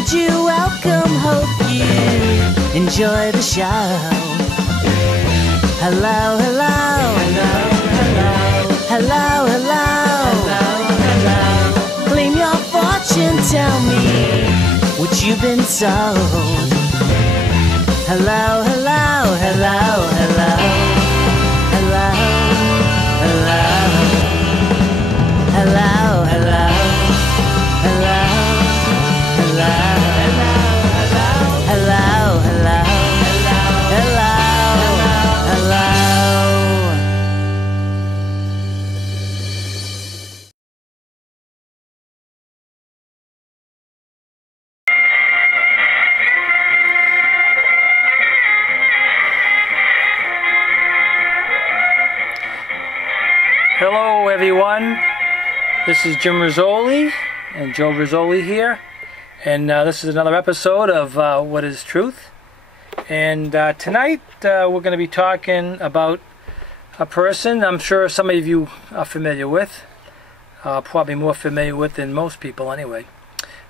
bid you welcome. Hope you enjoy the show. Hello, hello, hello, hello, hello, hello, hello. Claim your fortune, tell me what you've been told. Hello, hello, hello, hello, hello, hello, hello, hello. Hello, hello, hello, hello, hello, hello, hello. Hello everyone, this is Jim Rizoli and Joe Rizoli here, and this is another episode of What is Truth. And tonight we're going to be talking about a person I'm sure some of you are familiar with, probably more familiar with than most people anyway.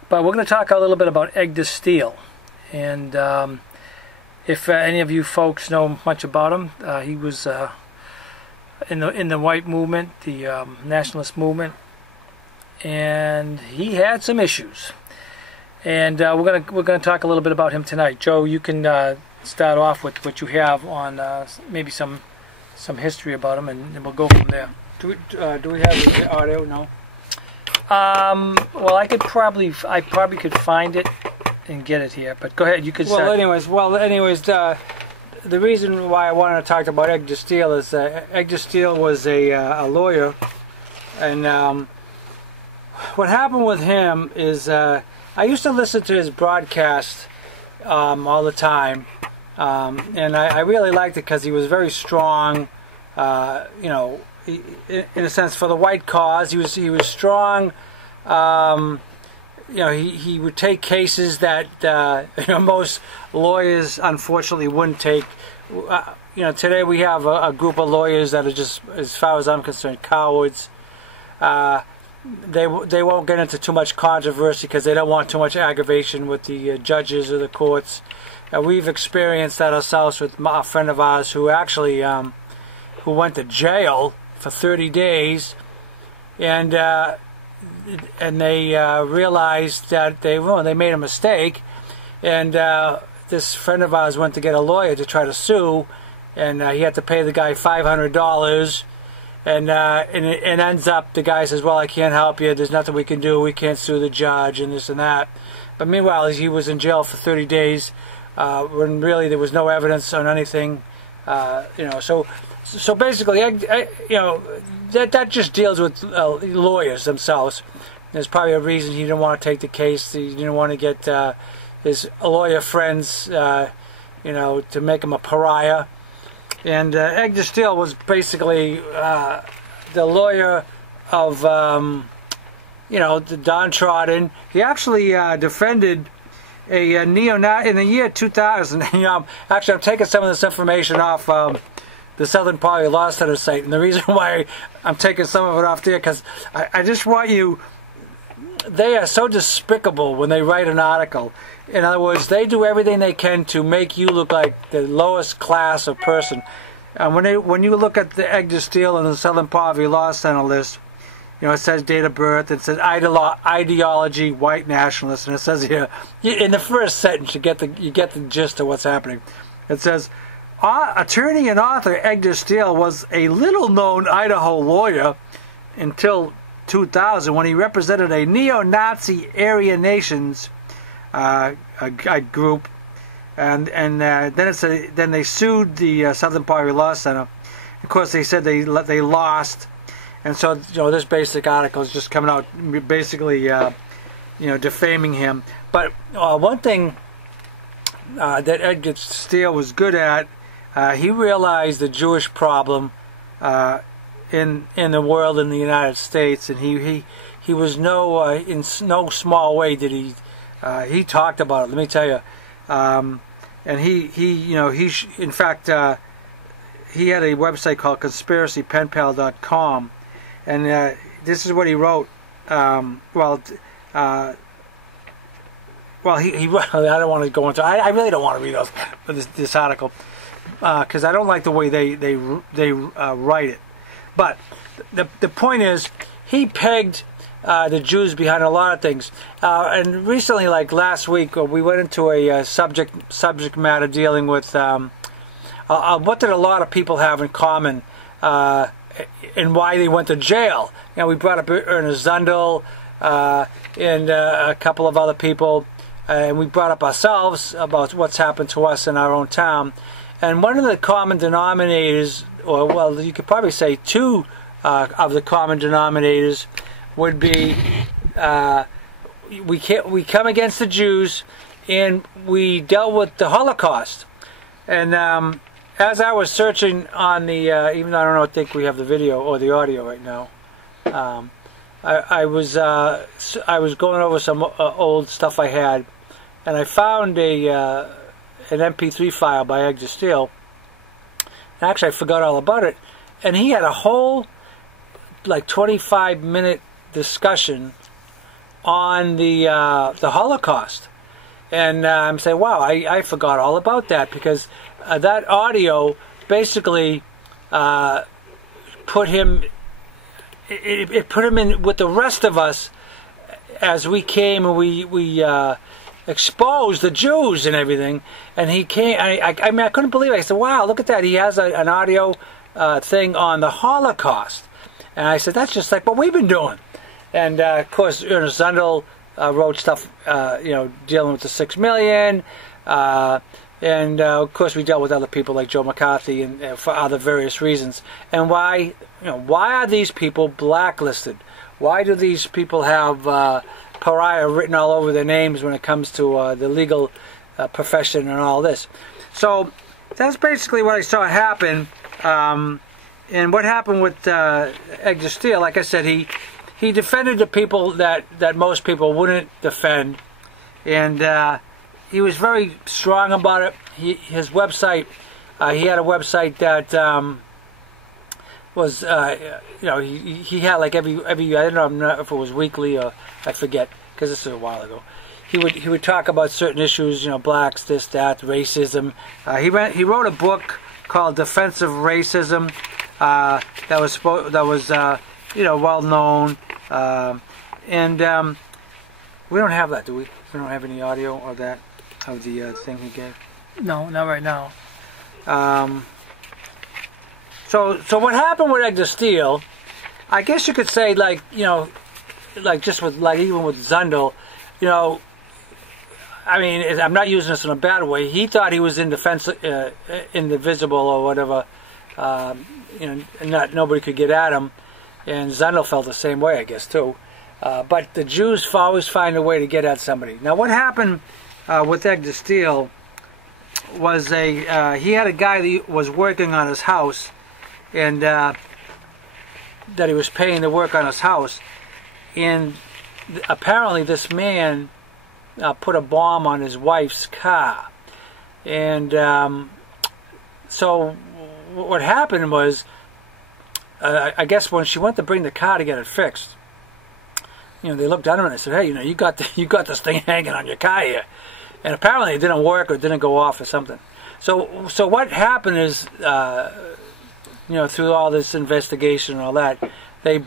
But we're going to talk a little bit about Edgar Steel. And if any of you folks know much about him, he was in the white movement, the nationalist movement, and he had some issues. And we're gonna talk a little bit about him tonight. Joe, you can start off with what you have on maybe some history about him, and we'll go from there. Do we have the audio? No. Well, I probably could find it and get it here. But go ahead. You could. Well, anyways, the reason why I wanted to talk about Edgar Steel is Edgar Steel was a lawyer, and what happened with him is I used to listen to his broadcast all the time, and I really liked it because he was very strong. In a sense, for the white cause, he was strong. He would take cases that most lawyers unfortunately wouldn't take. Today we have a group of lawyers that are just, as far as I'm concerned, cowards. They won't get into too much controversy because they don't want too much aggravation with the judges or the courts. We've experienced that ourselves with a friend of ours who actually who went to jail for 30 days, and they realized that they made a mistake, and this friend of ours went to get a lawyer to try to sue, and he had to pay the guy $500, and it ends up the guy says, well, I can't help you, there's nothing we can do, we can't sue the judge and this and that. But meanwhile, he was in jail for 30 days when really there was no evidence on anything. So basically, that just deals with lawyers themselves. There's probably a reason he didn't want to take the case. He didn't want to get his lawyer friends, to make him a pariah. And Edgar Steel was basically the lawyer of, the downtrodden. He actually defended a neo-Nazi in the year 2000. Actually, I'm taking some of this information off the Southern Poverty Law Center site, and the reason why I'm taking some of it off there, because I just want you. They are so despicable when they write an article. In other words, they do everything they can to make you look like the lowest class of person. And when you look at the Edgar Steel and the Southern Poverty Law Center list, it says date of birth, it says ideology, white nationalist, and it says here in the first sentence you get the gist of what's happening. It says, attorney and author Edgar Steel was a little-known Idaho lawyer until 2000 when he represented a neo-Nazi Aryan Nations a group, and then they sued the Southern Poverty Law Center. Of course, they said they lost, and so this basic article is just coming out basically defaming him. But one thing that Edgar Steel was good at, he realized the Jewish problem in the world, in the United States, and he was in no small way did he talked about it. Let me tell you, and in fact he had a website called conspiracypenpal.com, and this is what he wrote. well, he I don't want to go into. I really don't want to read this article because I don't like the way they write it. But the point is, he pegged the Jews behind a lot of things. And recently, like last week, we went into a subject matter dealing with what did a lot of people have in common and why they went to jail. You know, we brought up Ernest Zundel and a couple of other people. And we brought up ourselves about what's happened to us in our own town. And one of the common denominators, or well, you could probably say two of the common denominators, would be we come against the Jews, and we dealt with the Holocaust. And as I was searching on the, even though I think we have the video or the audio right now, I was going over some old stuff I had. And I found an MP3 file by Edgar Steel. And actually, I forgot all about it. And he had a whole, like, 25-minute discussion on the Holocaust. And I'm saying, wow, I forgot all about that because that audio basically put him. It put him in with the rest of us as we came and we exposed the Jews and everything, and he came. I mean, I couldn't believe it. I said, "Wow, look at that! He has an audio thing on the Holocaust." And I said, "That's just like what we've been doing." And of course, Ernest Zundel wrote stuff, dealing with the 6 million, and of course, we dealt with other people like Joe McCarthy and for other various reasons. And why are these people blacklisted? Why do these people have pariah written all over their names when it comes to the legal profession and all this? So that's basically what I saw happen. And what happened with Edgar Steel, like I said, he defended the people that most people wouldn't defend. And he was very strong about it. His website, he had a website that was, he had like every I don't know if it was weekly or I forget because this is a while ago. He would talk about certain issues, blacks, this, that, racism. He wrote a book called Defense of Racism that was well known. And we don't have that, do we? We don't have any audio of that, of the thing he gave. No, not right now. So what happened with Edgar Steel? I guess you could say, like just with even with Zundel, I mean, I'm not using this in a bad way. He thought he was indivisible or whatever, and nobody could get at him. And Zundel felt the same way, I guess, too. But the Jews always find a way to get at somebody. Now, what happened with Edgar Steel was he had a guy that was working on his house, and that he was paying to work on his house. And apparently this man put a bomb on his wife's car. And so what happened was, I guess when she went to bring the car to get it fixed, they looked at him and they said, "Hey, you got this thing hanging on your car here," and apparently it didn't work or didn't go off or something. So what happened is, through all this investigation and all that, they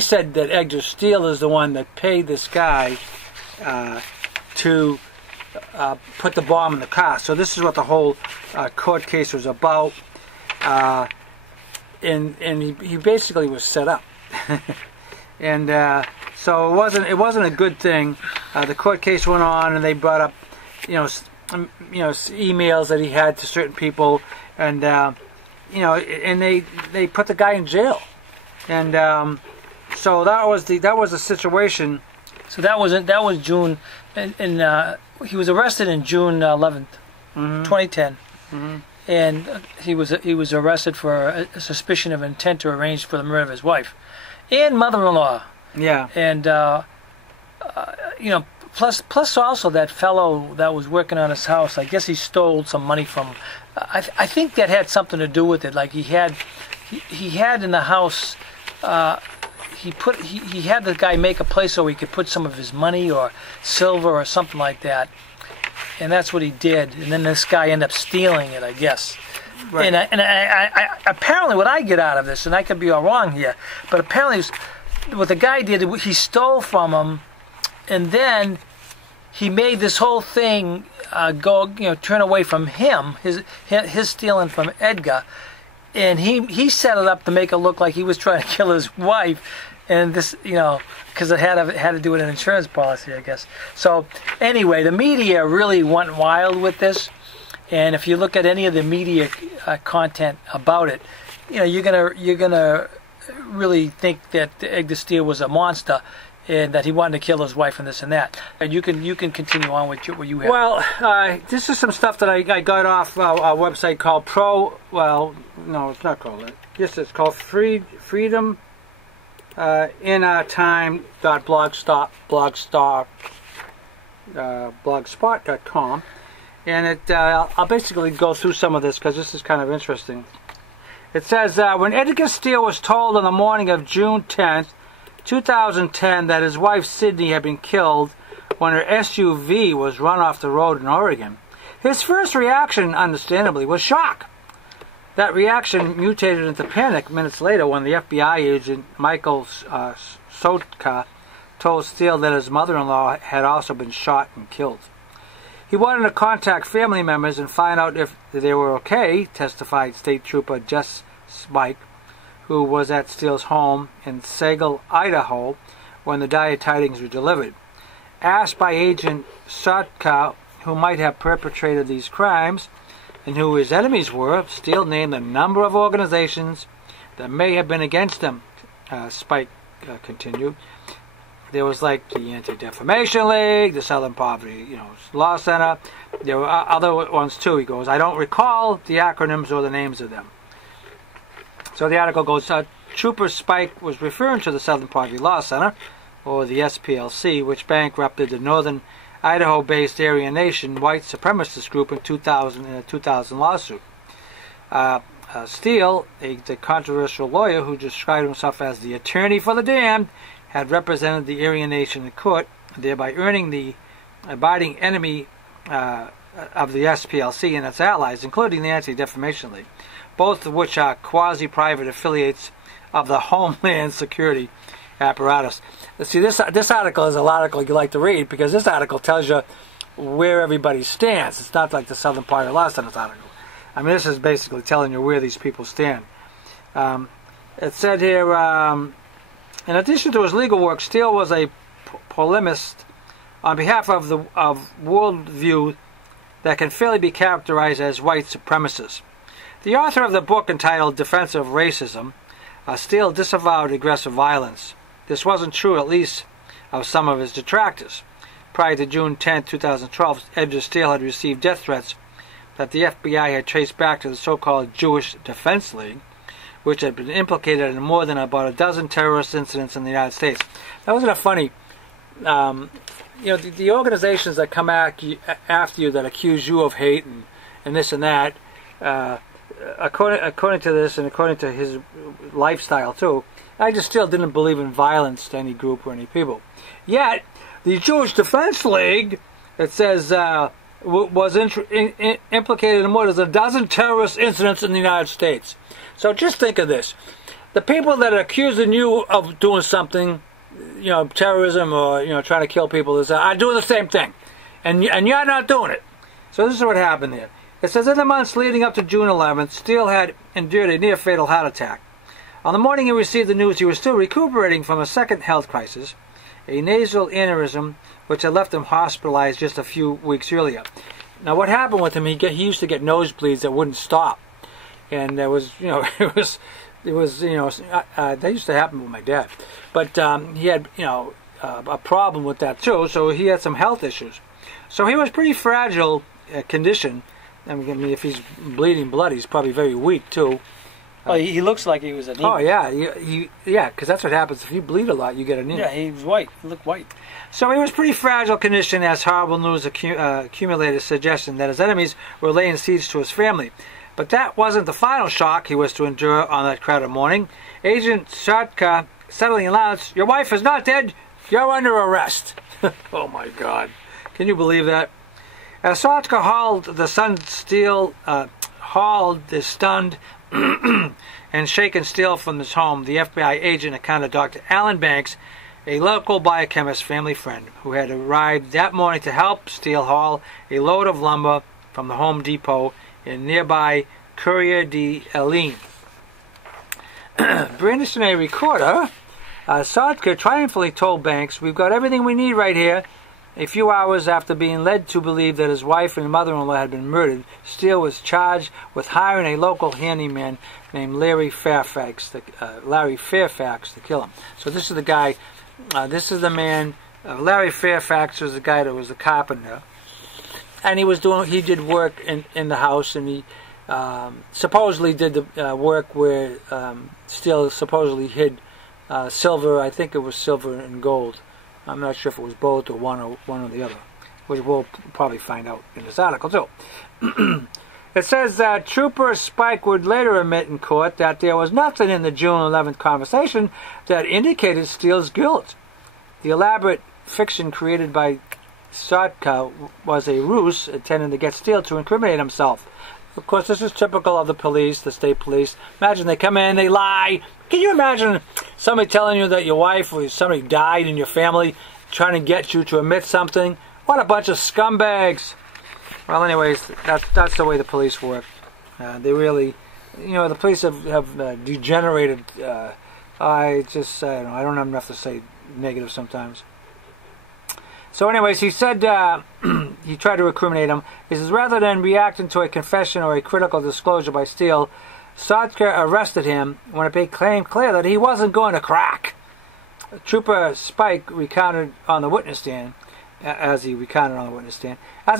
said that Edgar Steel is the one that paid this guy to put the bomb in the car. So this is what the whole court case was about. And he basically was set up, and so it wasn't a good thing. The court case went on, and they brought up, emails that he had to certain people, and and they put the guy in jail, and so that was the situation. So that was June, and he was arrested in June 11th, 2010. Mm-hmm. And he was arrested for a suspicion of intent to arrange for the murder of his wife and mother-in-law. Yeah. And plus also that fellow that was working on his house, I guess he stole some money from. I think that had something to do with it. Like he had in the house, he had the guy make a place so he could put some of his money or silver or something like that, and that's what he did. And then this guy ended up stealing it, I guess. Right. And I apparently what I get out of this, and I could be all wrong here, but apparently what the guy did, he stole from him, and then he made this whole thing turn away from him, his stealing from Edgar, and he set it up to make it look like he was trying to kill his wife, and this, because it had to do with an insurance policy, I guess. So anyway, the media really went wild with this. And if you look at any of the media content about it, you're gonna really think that Edgar Steel was a monster, and that he wanted to kill his wife and this and that. And you can continue on with what you have. Well, this is some stuff that I got off a website called Well, no, it's not called it. Yes, it's called Freedom in Our Time blogspot.com. And I'll basically go through some of this because this is kind of interesting. It says, when Edgar Steel was told on the morning of June 10th, 2010, that his wife Sydney had been killed when her SUV was run off the road in Oregon, his first reaction, understandably, was shock. That reaction mutated into panic minutes later when the FBI agent Michael Sotka told Steel that his mother-in-law had also been shot and killed. He wanted to contact family members and find out if they were okay, testified State Trooper Jess Spike, who was at Steele's home in Sagal, Idaho, when the dire tidings were delivered. Asked by Agent Sotka who might have perpetrated these crimes and who his enemies were, Steel named a number of organizations that may have been against him, Spike continued. There was like the Anti-Defamation League, the Southern Poverty Law Center. There were other ones too. He goes, I don't recall the acronyms or the names of them. So the article goes, Trooper Spike was referring to the Southern Poverty Law Center, or the SPLC, which bankrupted the Northern Idaho-based Aryan Nation white supremacist group in 2000 lawsuit. Steel, the controversial lawyer who described himself as the attorney for the damned, had represented the Aryan Nation in court, thereby earning the abiding enemy of the SPLC and its allies, including the Anti-Defamation League, both of which are quasi-private affiliates of the Homeland Security apparatus. See, this article is an article you like to read because this article tells you where everybody stands. It's not like the Southern Poverty Law Center's article. I mean, this is basically telling you where these people stand. It said here, in addition to his legal work, Steel was a polemist on behalf of worldview that can fairly be characterized as white supremacist. The author of the book entitled Defense of Racism, Steel disavowed aggressive violence. This wasn't true, at least, of some of his detractors. Prior to June 10, 2012, Edgar Steel had received death threats that the FBI had traced back to the so-called Jewish Defense League, which had been implicated in more than about a dozen terrorist incidents in the United States. That wasn't a funny... the organizations that come after you that accuse you of hate and this and that, according to this and according to his lifestyle too, Edgar Steel didn't believe in violence to any group or any people. Yet, the Jewish Defense League, it says, was implicated in more than a dozen terrorist incidents in the United States. So just think of this. The people that are accusing you of doing something, terrorism or, trying to kill people, are doing the same thing. And you're not doing it. So this is what happened here. It says, in the months leading up to June 11th, Steel had endured a near-fatal heart attack. On the morning he received the news, he was still recuperating from a second health crisis, a nasal aneurysm, which had left him hospitalized just a few weeks earlier. Now, what happened with him, he used to get nosebleeds that wouldn't stop. And there was, that used to happen with my dad. But he had, a problem with that too, so he had some health issues. So he was pretty fragile condition. I mean, if he's bleeding blood, he's probably very weak too. Well, he looks like he was anemic. Oh yeah, because that's what happens. If you bleed a lot, you get anemia. Yeah, he was white. He looked white. So he was pretty fragile condition as horrible news accumulated suggestion that his enemies were laying siege to his family. But that wasn't the final shock he was to endure on that crowded morning. Agent Sotka suddenly announced, "Your wife is not dead. You're under arrest." Oh my God! Can you believe that? As Sotka hauled the stunned and shaken Steele from his home, the FBI agent accounted Dr. Alan Banks, a local biochemist family friend, who had arrived that morning to help Steele haul a load of lumber from the Home Depot in nearby Courier d'Alene. Brandishing a recorder, Sotka triumphantly told Banks, "We've got everything we need right here." A few hours after being led to believe that his wife and mother-in-law had been murdered, Steele was charged with hiring a local handyman named Larry Fairfax to kill him. So this is the guy. This is the man. Larry Fairfax was the guy that was the carpenter, and he did work in the house, and he supposedly did the work where Steele supposedly hid silver. I think it was silver and gold. I'm not sure if it was both or one or the other, which we'll probably find out in this article too. It says that Trooper Spike would later admit in court that there was nothing in the June 11th conversation that indicated Steele's guilt. The elaborate fiction created by Sotka was a ruse intended to get Steele to incriminate himself. Of course, this is typical of the police, the state police. Imagine they come in, they lie. Can you imagine somebody telling you that your wife or somebody died in your family, trying to get you to admit something? What a bunch of scumbags. Well, anyways, that's the way the police work. They really, the police have degenerated. I don't have enough to say negative sometimes. So anyways, he said he tried to incriminate him. He says, rather than reacting to a confession or a critical disclosure by Steele, Sotka arrested him when it became clear that he wasn't going to crack. Trooper Spike recounted on the witness stand, as it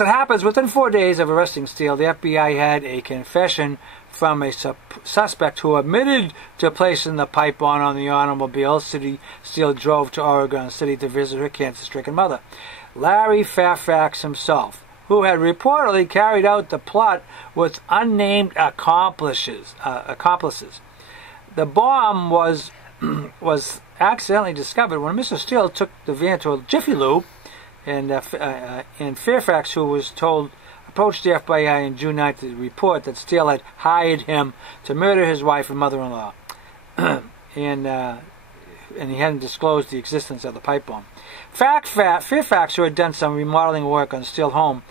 happens, within 4 days of arresting Steele, the FBI had a confession from a suspect who admitted to placing the pipe bomb on the automobile Steele drove to Oregon City to visit her cancer-stricken mother, Larry Fairfax himself, who had reportedly carried out the plot with unnamed accomplices. The bomb was accidentally discovered when Mr. Steele took the van to a Jiffy Lube, and Fairfax, who was told, approached the FBI on June 9th to report that Steele had hired him to murder his wife and mother-in-law, and he hadn't disclosed the existence of the pipe bomb. Fairfax, who had done some remodeling work on Steele's home,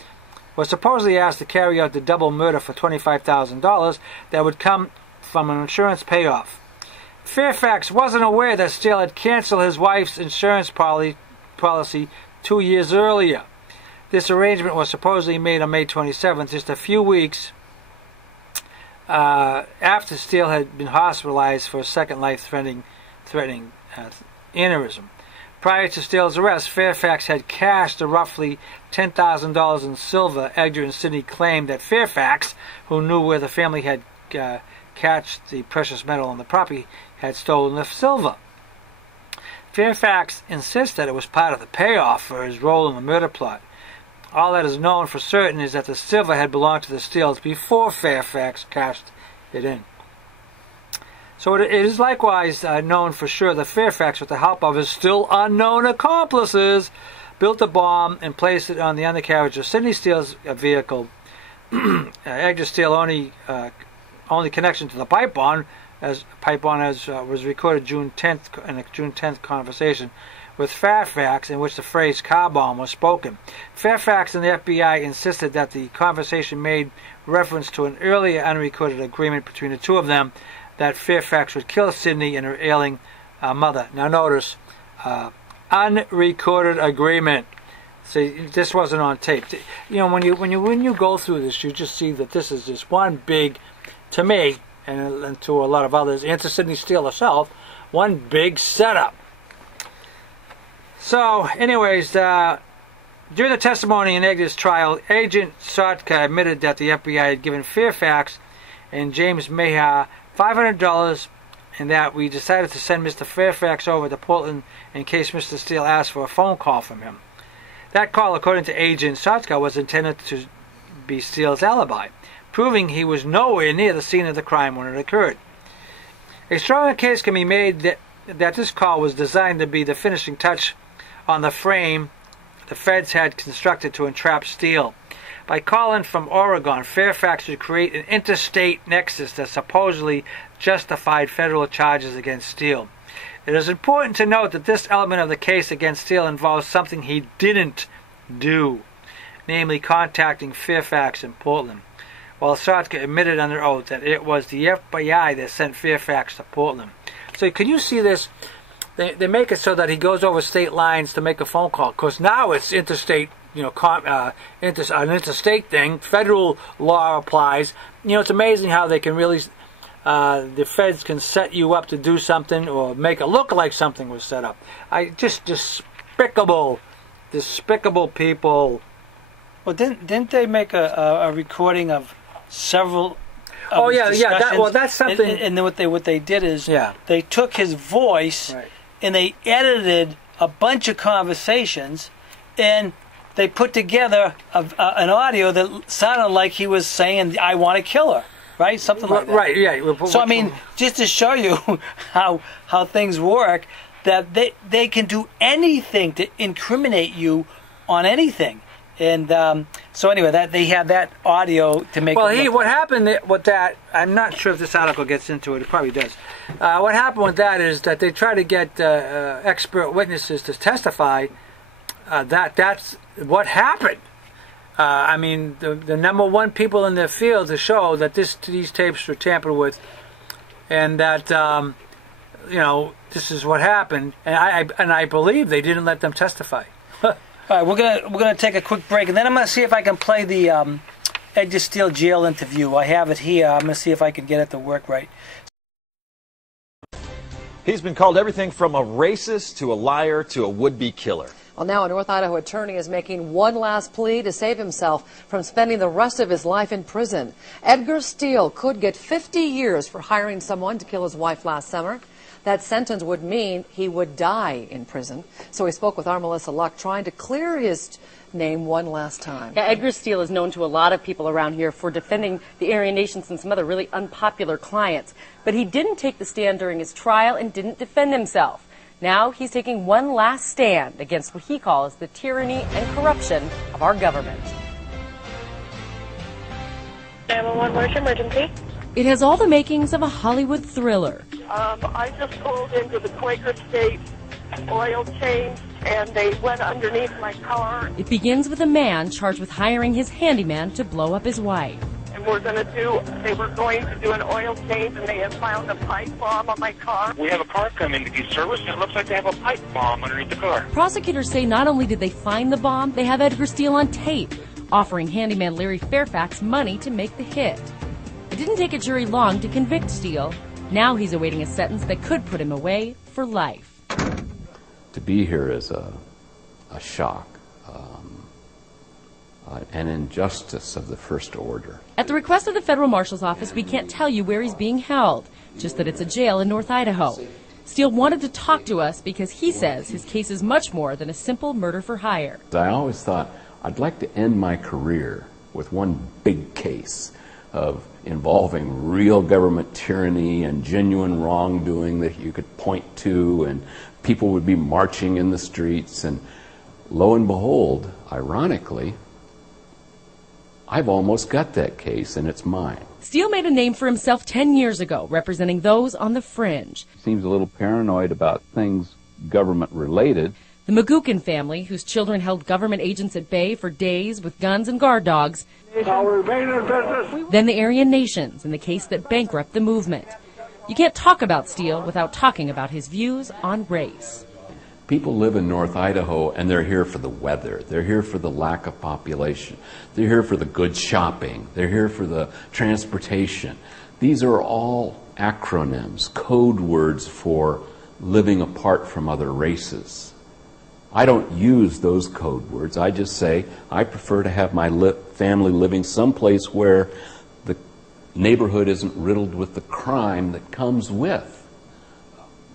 was supposedly asked to carry out the double murder for $25,000 that would come from an insurance payoff. Fairfax wasn't aware that Steele had canceled his wife's insurance policy 2 years earlier. This arrangement was supposedly made on May 27th, just a few weeks after Steele had been hospitalized for a second life-threatening aneurysm. Prior to Steele's arrest, Fairfax had cashed the roughly $10,000 in silver Edgar and Sidney claimed that Fairfax, who knew where the family had cached the precious metal on the property, had stolen the silver. Fairfax insists that it was part of the payoff for his role in the murder plot. All that is known for certain is that the silver had belonged to the Steeles before Fairfax cashed it in. So it is likewise known for sure that Fairfax, with the help of his still unknown accomplices, built the bomb and placed it on the undercarriage of Sidney Steele's vehicle. Edgar Steel only connection to the pipe bomb was recorded June 10th in a June 10th conversation with Fairfax in which the phrase car bomb was spoken. Fairfax and the FBI insisted that the conversation made reference to an earlier unrecorded agreement between the two of them that Fairfax would kill Sidney and her ailing mother. Now notice, unrecorded agreement. See, this wasn't on tape. When you go through this, you just see that this is just one big, to me, and to a lot of others, and to Sidney Steele herself, one big setup. So, anyways, during the testimony in Edgar's trial, Agent Sotka admitted that the FBI had given Fairfax and James Mahar $500 and that we decided to send Mr. Fairfax over to Portland in case Mr. Steele asked for a phone call from him. That call, according to Agent Sotka, was intended to be Steele's alibi, proving he was nowhere near the scene of the crime when it occurred. A stronger case can be made that this call was designed to be the finishing touch on the frame the feds had constructed to entrap Steel. By calling from Oregon, Fairfax would create an interstate nexus that supposedly justified federal charges against Steel. It is important to note that this element of the case against Steel involves something he didn't do, namely contacting Fairfax in Portland, while Sotka admitted under oath that it was the FBI that sent Fairfax to Portland. So can you see this? They make it so that he goes over state lines to make a phone call. Of course, now it's interstate, an interstate thing. Federal law applies. It's amazing how they can really, the feds can set you up to do something or make it look like something was set up. Just despicable people. Well, didn't they make a recording of several? That's something. And then what they did is Yeah. they took his voice. Right. And they edited a bunch of conversations, and they put together an audio that sounded like he was saying, "I want to kill her," right? Something like that. Right. Yeah. So I mean, just to show you how things work, that they can do anything to incriminate you on anything. And so anyway, that they had that audio to make. Well, what happened with that? I'm not sure if this article gets into it. It probably does. What happened with that is that they try to get expert witnesses to testify. That's what happened. I mean, the number one people in the field to show that these tapes were tampered with, and that this is what happened. And I believe they didn't let them testify. All right, we're gonna take a quick break, and then I'm gonna see if I can play the Edgar Steel jail interview. I have it here. I'm gonna see if I can get it to work right. He's been called everything from a racist to a liar to a would-be killer. Well, now a North Idaho attorney is making one last plea to save himself from spending the rest of his life in prison. Edgar Steel could get 50 years for hiring someone to kill his wife last summer. That sentence would mean he would die in prison. So he spoke with our Melissa Luck, trying to clear his name one last time. Yeah, Edgar Steel is known to a lot of people around here for defending the Aryan Nations and some other really unpopular clients. But he didn't take the stand during his trial and didn't defend himself. Now he's taking one last stand against what he calls the tyranny and corruption of our government. 911, where's emergency? It has all the makings of a Hollywood thriller. I just pulled into the Quaker State oil change, and they went underneath my car. It begins with a man charged with hiring his handyman to blow up his wife. And they were going to do an oil change, and they had found a pipe bomb on my car. We have a car coming to be serviced, and it looks like they have a pipe bomb underneath the car. Prosecutors say not only did they find the bomb, they have Edgar Steel on tape, offering handyman Larry Fairfax money to make the hit. It didn't take a jury long to convict Steel. Now he's awaiting a sentence that could put him away for life. To be here is a shock, an injustice of the first order. At the request of the Federal Marshal's Office, we can't tell you where he's being held, just that it's a jail in North Idaho. Steel wanted to talk to us because he says his case is much more than a simple murder for hire. I always thought I'd like to end my career with one big case of involving real government tyranny and genuine wrongdoing that you could point to, and people would be marching in the streets, and lo and behold, ironically, I've almost got that case, and it's mine. Steel made a name for himself 10 years ago, representing those on the fringe. Seems a little paranoid about things government-related. The Magookin family, whose children held government agents at bay for days with guns and guard dogs. Then the Aryan Nations, in the case that bankrupted the movement. You can't talk about Steel without talking about his views on race. People live in North Idaho, and they're here for the weather. They're here for the lack of population. They're here for the good shopping. They're here for the transportation. These are all acronyms, code words for living apart from other races. I don't use those code words. I just say I prefer to have my family living someplace where the neighborhood isn't riddled with the crime that comes with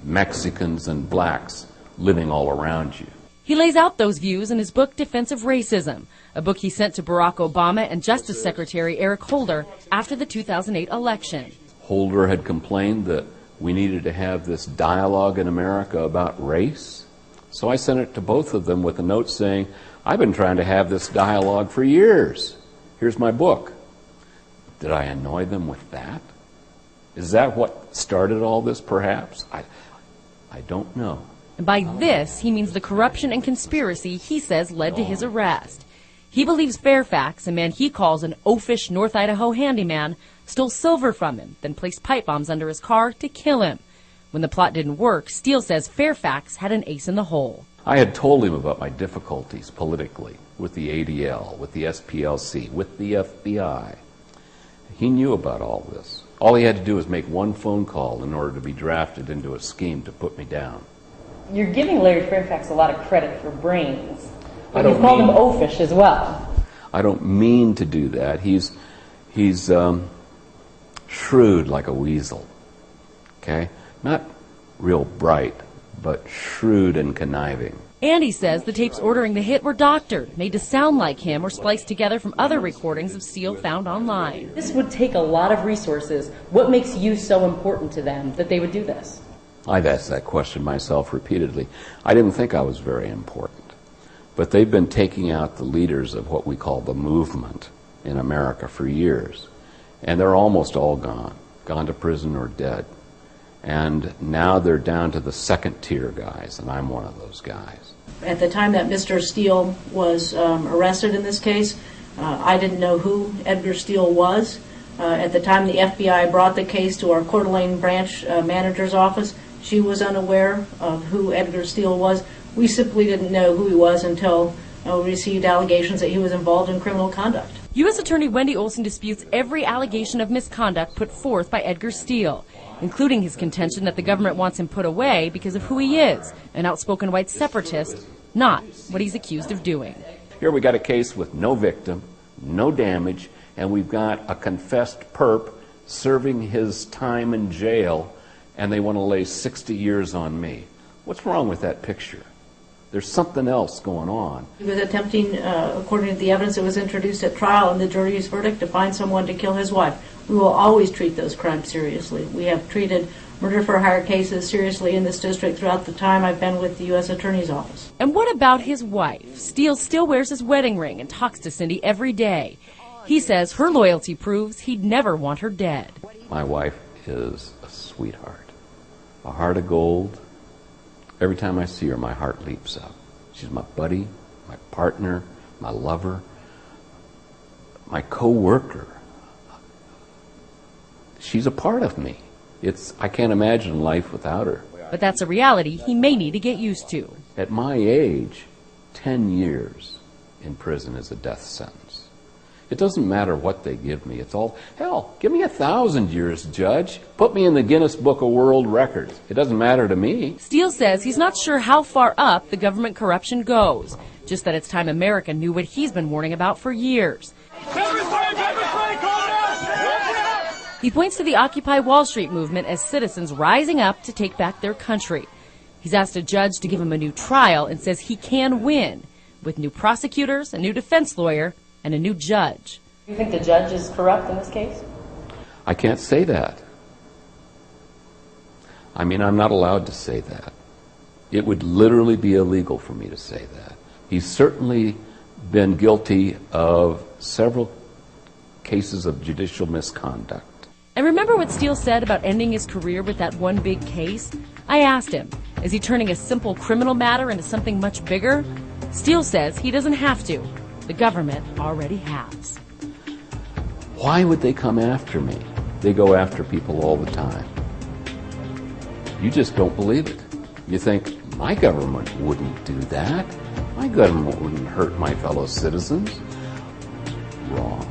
Mexicans and blacks living all around you. He lays out those views in his book, Defense of Racism, a book he sent to Barack Obama and Justice Secretary Eric Holder after the 2008 election. Holder had complained that we needed to have this dialogue in America about race. So I sent it to both of them with a note saying, I've been trying to have this dialogue for years. Here's my book. Did I annoy them with that? Is that what started all this, perhaps? I don't know. And by this, he means the corruption and conspiracy he says led to his arrest. He believes Fairfax, a man he calls an oafish North Idaho handyman, stole silver from him, then placed pipe bombs under his car to kill him. When the plot didn't work, Steel says Fairfax had an ace in the hole. I had told him about my difficulties politically with the ADL, with the SPLC, with the FBI. He knew about all this. All he had to do was make one phone call in order to be drafted into a scheme to put me down. You're giving Larry Fairfax a lot of credit for brains. But you've called him oafish as well. I don't mean to do that. He's shrewd like a weasel. Okay? Not real bright, but shrewd and conniving. And he says the tapes ordering the hit were doctored, made to sound like him, or spliced together from other recordings of Steel found online. This would take a lot of resources. What makes you so important to them that they would do this? I've asked that question myself repeatedly. I didn't think I was very important. But they've been taking out the leaders of what we call the movement in America for years. And they're almost all gone to prison or dead. And now they're down to the second tier guys, and I'm one of those guys. At the time that Mr. Steel was arrested in this case, I didn't know who Edgar Steel was. At the time the FBI brought the case to our Coeur d'Alene branch manager's office, she was unaware of who Edgar Steel was. We simply didn't know who he was until we received allegations that he was involved in criminal conduct. U.S. Attorney Wendy Olson disputes every allegation of misconduct put forth by Edgar Steel, including his contention that the government wants him put away because of who he is, an outspoken white separatist, not what he's accused of doing. Here we got a case with no victim, no damage, and we've got a confessed perp serving his time in jail, and they want to lay 60 years on me. What's wrong with that picture? There's something else going on. He was attempting, according to the evidence that was introduced at trial and the jury's verdict, to find someone to kill his wife. We will always treat those crimes seriously. We have treated murder for hire cases seriously in this district throughout the time I've been with the U.S. Attorney's Office. And what about his wife? Steel still wears his wedding ring and talks to Cindy every day. He says her loyalty proves he'd never want her dead. My wife is a sweetheart, a heart of gold. Every time I see her, my heart leaps up. She's my buddy, my partner, my lover, my co-worker. She's a part of me. I can't imagine life without her. But that's a reality he may need to get used to. At my age, 10 years in prison is a death sentence. It doesn't matter what they give me. It's all, hell, give me 1,000 years, Judge. Put me in the Guinness Book of World Records. It doesn't matter to me. Steel says he's not sure how far up the government corruption goes, just that it's time America knew what he's been warning about for years. He points to the Occupy Wall Street movement as citizens rising up to take back their country. He's asked a judge to give him a new trial and says he can win, with new prosecutors, a new defense lawyer, and a new judge. Do you think the judge is corrupt in this case? I can't say that. I mean, I'm not allowed to say that. It would literally be illegal for me to say that. He's certainly been guilty of several cases of judicial misconduct. And remember what Steel said about ending his career with that one big case? I asked him, is he turning a simple criminal matter into something much bigger? Steel says he doesn't have to. The government already has. Why would they come after me? They go after people all the time. You just don't believe it. You think, my government wouldn't do that. My government wouldn't hurt my fellow citizens. Wrong.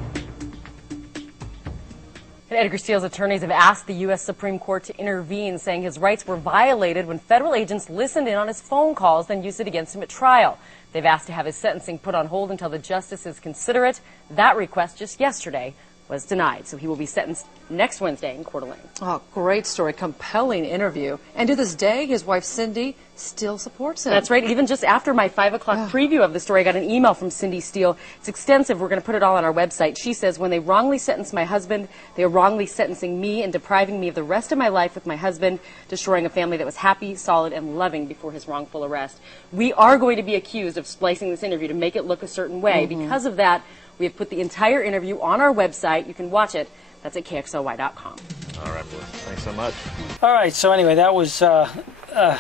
And Edgar Steel's attorneys have asked the U.S. Supreme Court to intervene, saying his rights were violated when federal agents listened in on his phone calls, then used it against him at trial. They've asked to have his sentencing put on hold until the justices consider it. That request just yesterday was denied, so he will be sentenced next Wednesday in Coeur d'Alene. Oh, great story. Compelling interview. And to this day, his wife Cindy still supports him. That's right. Even just after my 5 o'clock preview of the story, I got an email from Cindy Steele. It's extensive. We're going to put it all on our website. She says, when they wrongly sentenced my husband, they are wrongly sentencing me and depriving me of the rest of my life with my husband, destroying a family that was happy, solid, and loving before his wrongful arrest. We are going to be accused of splicing this interview to make it look a certain way. Because of that, we have put the entire interview on our website. You can watch it. That's at KXLY.com. All right, Blue. Thanks so much. All right, so anyway, that was a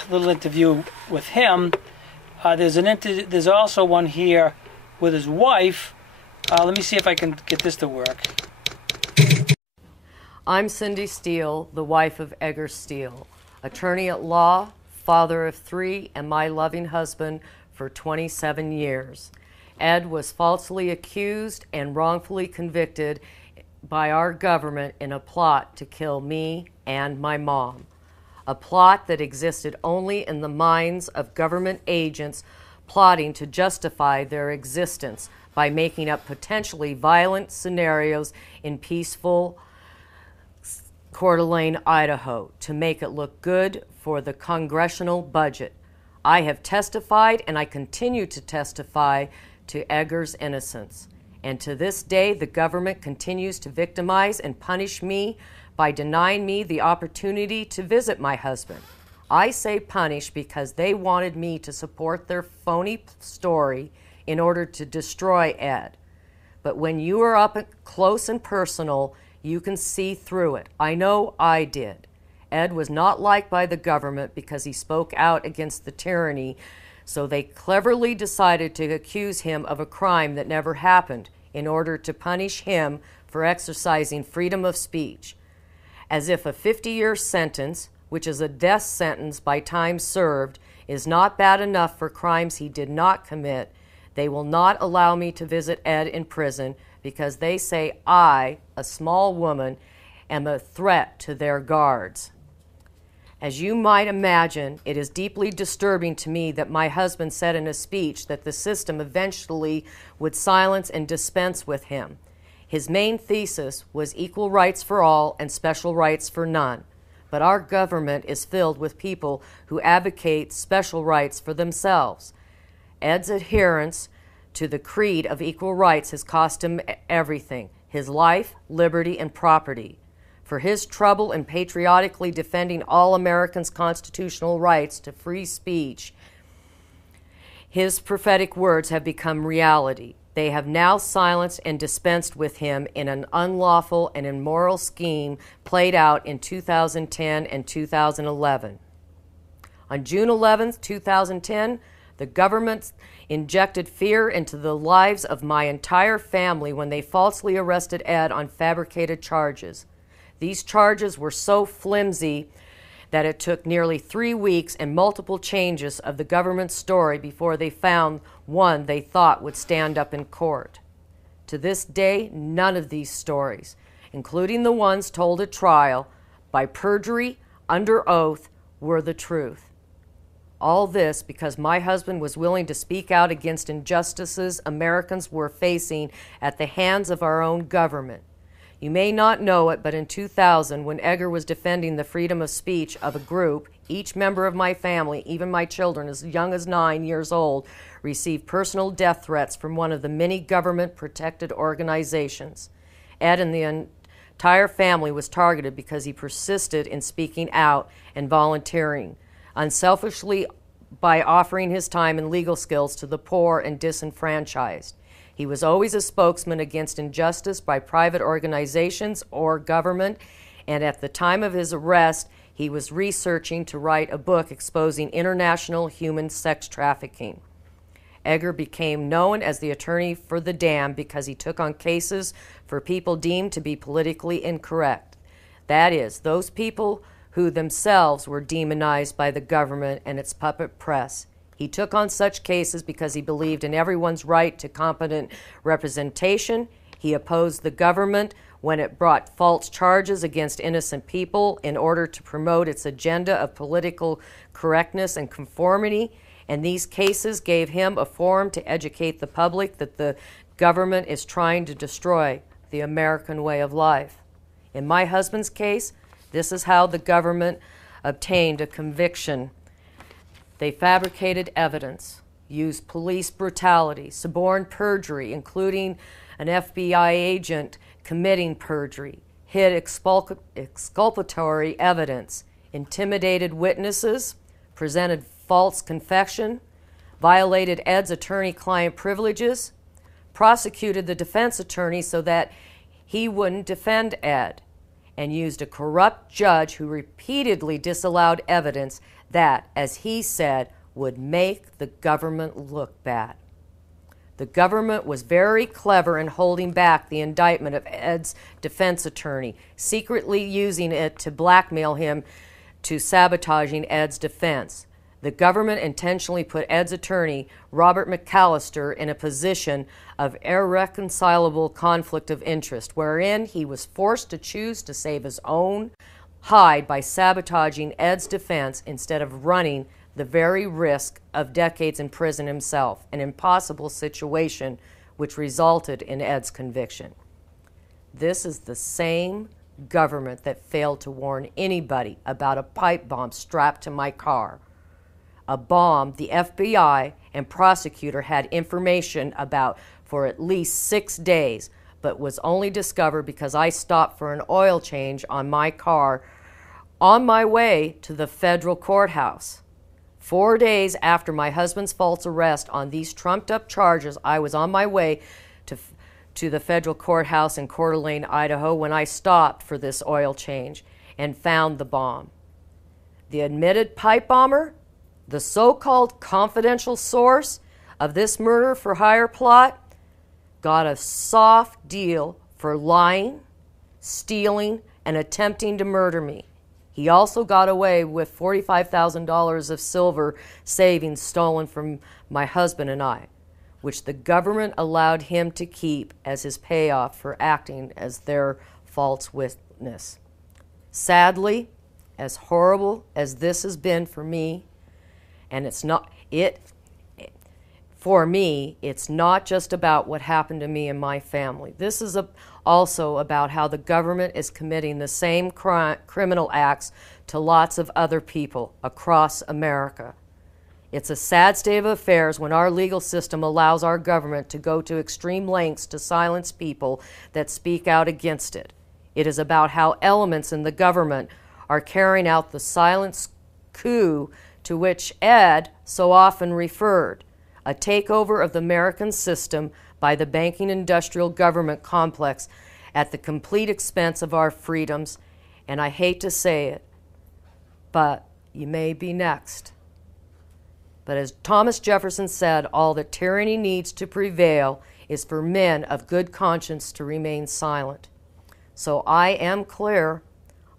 little interview with him. There's also one here with his wife. Let me see if I can get this to work. I'm Cindy Steele, the wife of Edgar Steel, attorney at law, father of 3, and my loving husband for 27 years. Ed was falsely accused and wrongfully convicted by our government in a plot to kill me and my mom. A plot that existed only in the minds of government agents plotting to justify their existence by making up potentially violent scenarios in peaceful Coeur d'Alene, Idaho, to make it look good for the congressional budget. I have testified and I continue to testify to Edgar's innocence. And to this day, the government continues to victimize and punish me by denying me the opportunity to visit my husband. I say punish because they wanted me to support their phony story in order to destroy Ed. But when you are up close and personal, you can see through it. I know I did. Ed was not liked by the government because he spoke out against the tyranny, so they cleverly decided to accuse him of a crime that never happened in order to punish him for exercising freedom of speech. As if a 50-year sentence, which is a death sentence by time served, is not bad enough for crimes he did not commit, they will not allow me to visit Ed in prison because they say I, a small woman, am a threat to their guards. As you might imagine, it is deeply disturbing to me that my husband said in a speech that the system eventually would silence and dispense with him. His main thesis was equal rights for all and special rights for none. But our government is filled with people who advocate special rights for themselves. Ed's adherence to the creed of equal rights has cost him everything: his life, liberty, and property. For his trouble in patriotically defending all Americans' constitutional rights to free speech, his prophetic words have become reality. They have now silenced and dispensed with him in an unlawful and immoral scheme played out in 2010 and 2011. On June 11, 2010, the government injected fear into the lives of my entire family when they falsely arrested Ed on fabricated charges. These charges were so flimsy that it took nearly 3 weeks and multiple changes of the government's story before they found one they thought would stand up in court. To this day, none of these stories, including the ones told at trial by perjury, under oath, were the truth. All this because my husband was willing to speak out against injustices Americans were facing at the hands of our own government. You may not know it, but in 2000, when Edgar was defending the freedom of speech of a group, each member of my family, even my children as young as 9 years old, received personal death threats from one of the many government-protected organizations. Ed and the entire family was targeted because he persisted in speaking out and volunteering, unselfishly by offering his time and legal skills to the poor and disenfranchised. He was always a spokesman against injustice by private organizations or government, and at the time of his arrest, he was researching to write a book exposing international human sex trafficking. Edgar became known as the attorney for the damned because he took on cases for people deemed to be politically incorrect. That is, those people who themselves were demonized by the government and its puppet press. He took on such cases because he believed in everyone's right to competent representation. He opposed the government when it brought false charges against innocent people in order to promote its agenda of political correctness and conformity. And these cases gave him a forum to educate the public that the government is trying to destroy the American way of life. In my husband's case, this is how the government obtained a conviction. They fabricated evidence, used police brutality, suborned perjury, including an FBI agent committing perjury, hid exculpatory evidence, intimidated witnesses, presented false confession, violated Ed's attorney-client privileges, prosecuted the defense attorney so that he wouldn't defend Ed, and used a corrupt judge who repeatedly disallowed evidence that, as he said, would make the government look bad. The government was very clever in holding back the indictment of Ed's defense attorney, secretly using it to blackmail him to sabotaging Ed's defense. The government intentionally put Ed's attorney, Robert McAllister, in a position of irreconcilable conflict of interest, wherein he was forced to choose to save his own hide by sabotaging Ed's defense instead of running the very risk of decades in prison himself, an impossible situation which resulted in Ed's conviction. This is the same government that failed to warn anybody about a pipe bomb strapped to my car. A bomb the FBI and prosecutor had information about for at least 6 days, but was only discovered because I stopped for an oil change on my car on my way to the federal courthouse. 4 days after my husband's false arrest on these trumped-up charges, I was on my way to the federal courthouse in Coeur d'Alene, Idaho, when I stopped for this oil change and found the bomb. The admitted pipe bomber, the so-called confidential source of this murder for hire plot, got a soft deal for lying, stealing, and attempting to murder me. He also got away with $45,000 of silver savings stolen from my husband and I, which the government allowed him to keep as his payoff for acting as their false witness. Sadly, as horrible as this has been for me, and it's not just about what happened to me and my family. This is also about how the government is committing the same criminal acts to lots of other people across America. It's a sad state of affairs when our legal system allows our government to go to extreme lengths to silence people that speak out against it. It is about how elements in the government are carrying out the silence coup to which Ed so often referred, a takeover of the American system by the banking industrial government complex at the complete expense of our freedoms, and I hate to say it, but you may be next. But as Thomas Jefferson said, all that tyranny needs to prevail is for men of good conscience to remain silent. So I am clear.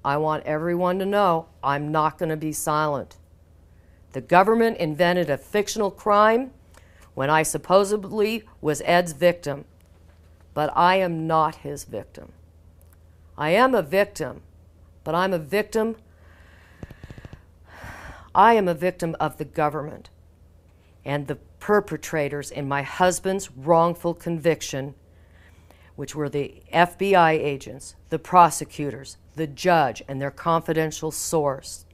I want everyone to know I'm not going to be silent. The government invented a fictional crime when I supposedly was Ed's victim, but I am not his victim. I am a victim, but I am a victim of the government and the perpetrators in my husband's wrongful conviction, which were the FBI agents, the prosecutors, the judge, and their confidential source,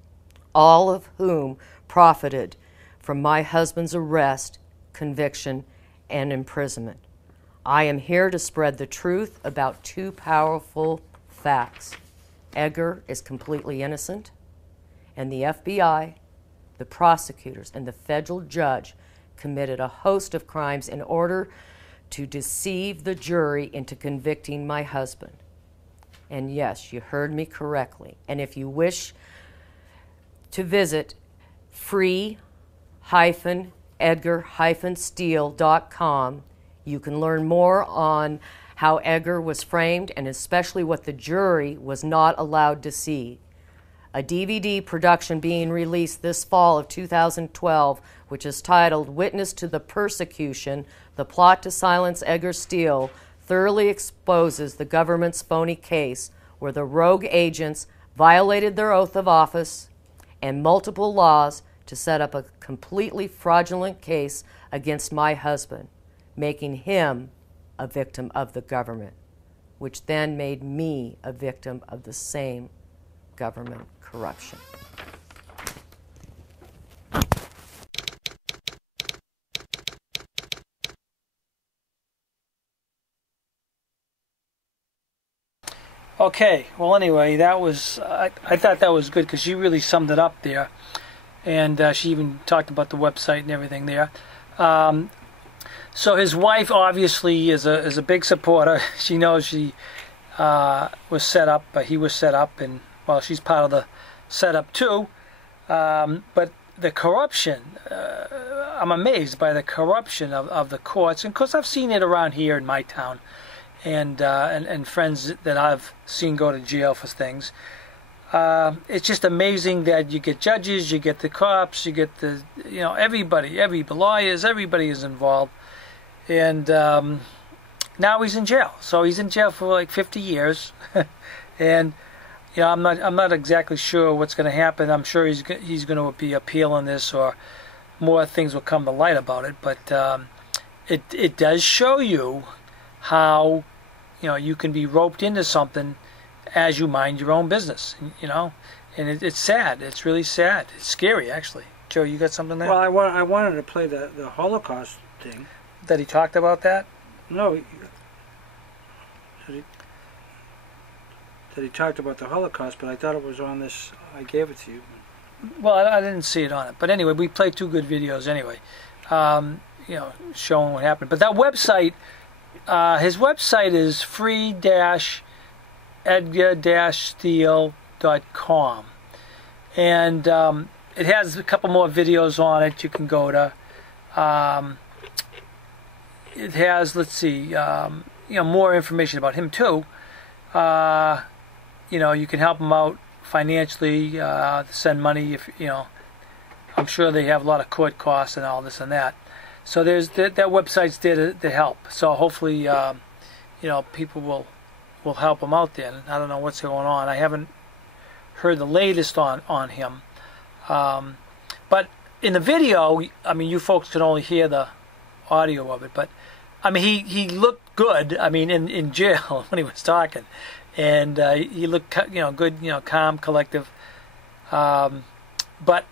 all of whom profited from my husband's arrest, conviction, and imprisonment. I am here to spread the truth about two powerful facts. Edgar is completely innocent, and the FBI, the prosecutors, and the federal judge committed a host of crimes in order to deceive the jury into convicting my husband. And yes, you heard me correctly. And if you wish to visit free-edgar-steel.com, you can learn more on how Edgar was framed and especially what the jury was not allowed to see. A DVD production being released this fall of 2012, which is titled Witness to the Persecution, The Plot to Silence Edgar Steel, thoroughly exposes the government's phony case where the rogue agents violated their oath of office and multiple laws to set up a completely fraudulent case against my husband, making him a victim of the government. which then made me a victim of the same government corruption. Okay, well anyway, that was, I thought that was good because she really summed it up there. And she even talked about the website and everything there. So his wife obviously is a big supporter. She knows she was set up, he was set up, and well, she's part of the setup too. But the corruption, I'm amazed by the corruption of the courts. And of course, I've seen it around here in my town. And friends that I've seen go to jail for things. It's just amazing that you get judges, you get the cops, you get the, everybody, lawyers, everybody is involved. And now he's in jail. So he's in jail for like 50 years. And I'm not exactly sure what's going to happen. I'm sure he's going to be appealing this, or more things will come to light about it. But it does show you how you can be roped into something as you mind your own business, and it's sad. It's really sad. It's scary, actually. Joe, you got something there? Well, I wanted to play the Holocaust thing. That he talked about that? No, that he talked about the Holocaust, but I thought it was on this. I gave it to you. Well, I didn't see it on it, but anyway, we played two good videos anyway, showing what happened. But that website. His website is free-edgar-steel.com, and it has a couple more videos on it you can go to. It has, let's see, more information about him too. You can help him out financially, send money if I'm sure they have a lot of court costs and all this and that. So there's that website's there to help. So hopefully, people will help him out there. I don't know what's going on. I haven't heard the latest on him. But in the video, you folks can only hear the audio of it. But he looked good. In jail when he was talking, and he looked good. Calm, collective. But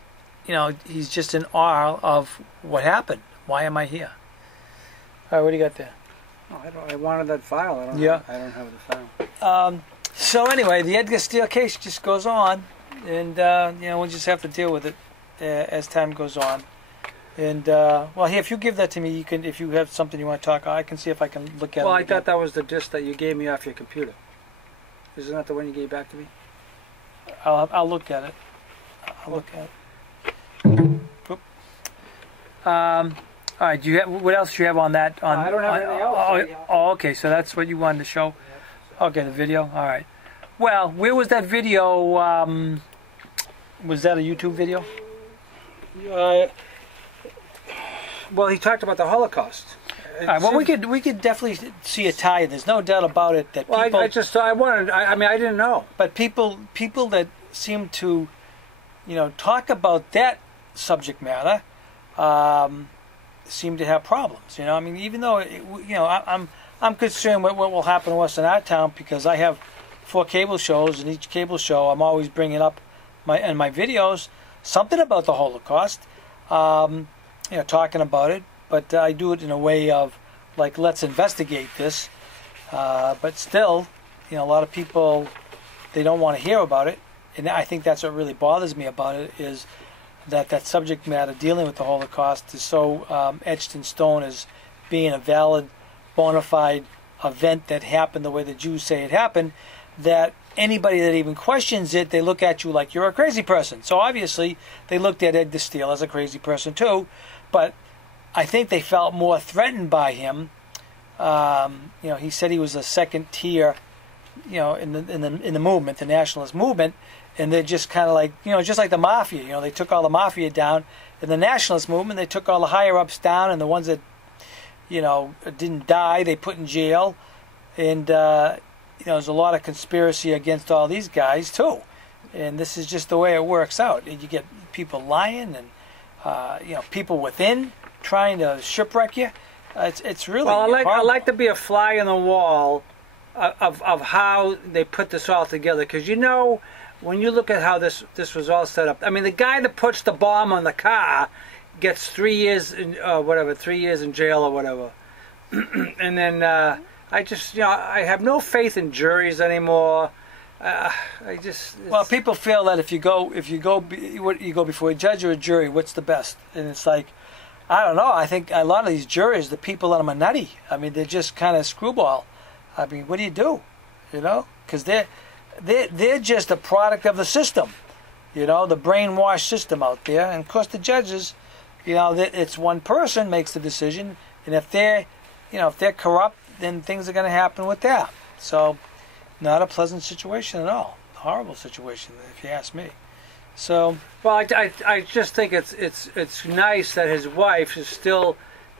he's just in awe of what happened. Why am I here? All right, what do you got there? Oh, I wanted that file. I don't have the file. So anyway, the Edgar Steel case just goes on, and we'll just have to deal with it as time goes on. And here, if you give that to me, you can. If you have something you want to talk, I can see if I can look at it. Well, I thought that was the disc that you gave me off your computer. Isn't that the one you gave back to me? I'll look at it. I'll look at it. All right. What else do you have on that? I don't have anything else. Okay. So that's what you wanted to show. Okay, the video. All right. Well, where was that video? Was that a YouTube video? Well, he talked about the Holocaust. All right, well, we could definitely see a tie. There's no doubt about it that people. I didn't know. But people that seem to, talk about that subject matter, seem to have problems. Even though I'm concerned with what will happen to us in our town, because I have 4 cable shows, and each cable show I'm always bringing up in my videos something about the Holocaust, talking about it. But I do it in a way of like, let's investigate this. But still, a lot of people, they don't want to hear about it, and I think that's what really bothers me about it, is that subject matter dealing with the Holocaust is so etched in stone as being a valid, bona fide event that happened the way the Jews say it happened, that anybody that even questions it, they look at you like you're a crazy person. So obviously they looked at Edgar Steel as a crazy person too, but I think they felt more threatened by him. He said he was a second tier, in the movement, the nationalist movement. And they're just kind of like, just like the mafia. They took all the mafia down. In the nationalist movement, they took all the higher-ups down, and the ones that, didn't die, they put in jail. And, there's a lot of conspiracy against all these guys, too. And this is just the way it works out. And you get people lying and, people within trying to shipwreck you. It's really hard. I like to be a fly in the wall of how they put this all together. Because you know, when you look at how this was all set up, I mean, the guy that puts the bomb on the car gets 3 years in 3 years in jail or whatever. And then I just, I have no faith in juries anymore. Well, people feel that if you go before a judge or a jury, what's the best? And it's like, I don't know. I think a lot of these juries, the people on them are nutty. I mean, they're just kind of screwball. I mean, what do you do? Because they're just a product of the system. The brainwashed system out there. And of course, the judges, it's one person makes the decision, and if they're corrupt, then things are going to happen with that. So, not a pleasant situation at all. Horrible situation, if you ask me. So, well, I just think it's nice that his wife is still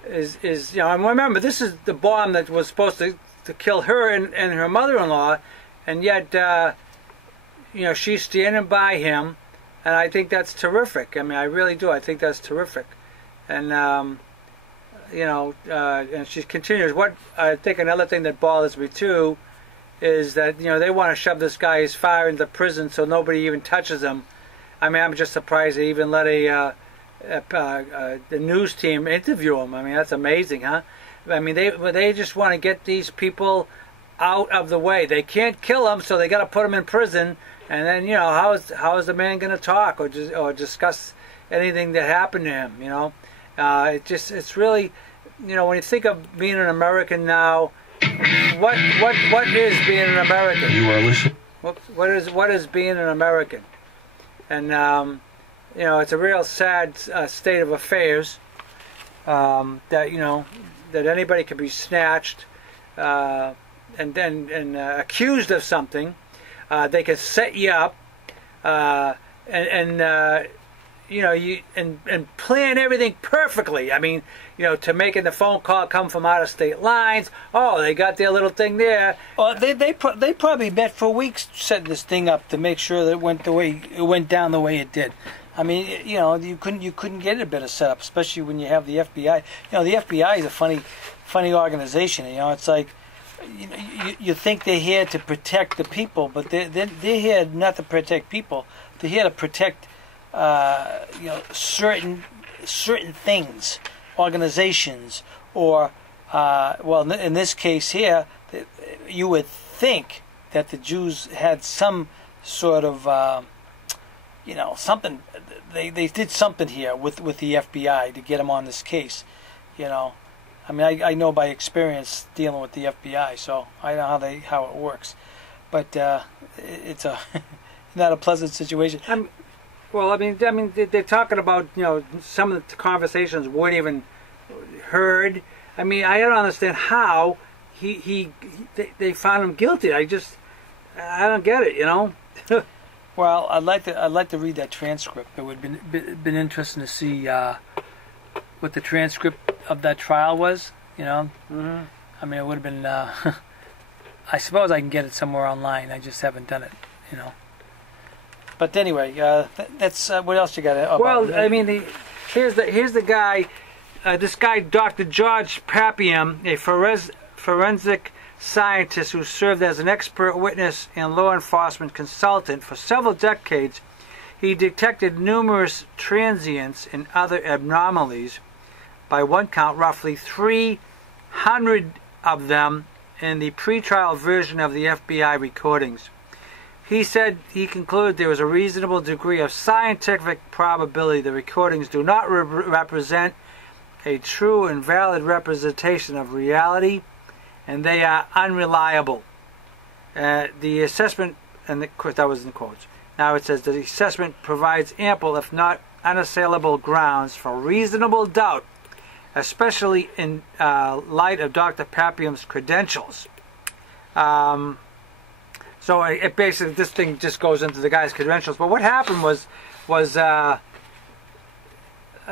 is and remember, this is the bomb that was supposed to kill her and her mother-in-law, and yet she's standing by him, and I think that's terrific. I mean, I really do. I think that's terrific, and and she continues. What I think another thing that bothers me too is that they want to shove this guy as far into prison so nobody even touches him. I mean, I'm just surprised they even let the news team interview him. I mean, that's amazing, huh? I mean, they just want to get these people out of the way. They can't kill them, so they got to put them in prison. And then how is the man going to talk or discuss anything that happened to him? It's really, when you think of being an American now, what is being an American? You are listening. What is being an American? And it's a real sad state of affairs that anybody can be snatched and accused of something. They can set you up and plan everything perfectly. I mean, to making the phone call come from out of state lines. Oh, they got their little thing there. Well, they probably met for weeks setting this thing up to make sure that it went down the way it did. I mean, you couldn't get a better setup, especially when you have the FBI. The FBI is a funny organization. It's like you think they're here to protect the people, but they're here not to protect people. They're here to protect certain things, organizations, or in this case here, you would think that the Jews had some sort of something. They did something here with the FBI to get them on this case. I mean, I know by experience dealing with the FBI, so I know how it works. But it's not a pleasant situation. Well, I mean, they're talking about some of the conversations weren't even heard. I mean, I don't understand how they found him guilty. I don't get it. Well, I'd like to read that transcript. It would have been interesting to see what the transcript of that trial was. Mm-hmm. I mean, it would have been. I suppose I can get it somewhere online. I just haven't done it. But anyway, that's what else you got? Well, I mean, here's the guy. This guy, Dr. George Papiam, a forensic scientist who served as an expert witness and law enforcement consultant for several decades. He detected numerous transients and other abnormalities. By one count, roughly 300 of them in the pretrial version of the FBI recordings. He said he concluded there was a reasonable degree of scientific probability the recordings do not represent a true and valid representation of reality, and they are unreliable. The assessment, and of course that was in quotes. Now it says the assessment provides ample, if not unassailable, grounds for reasonable doubt, especially in light of Dr. Papiam's credentials. So it basically, this thing just goes into the guy's credentials. But what happened was let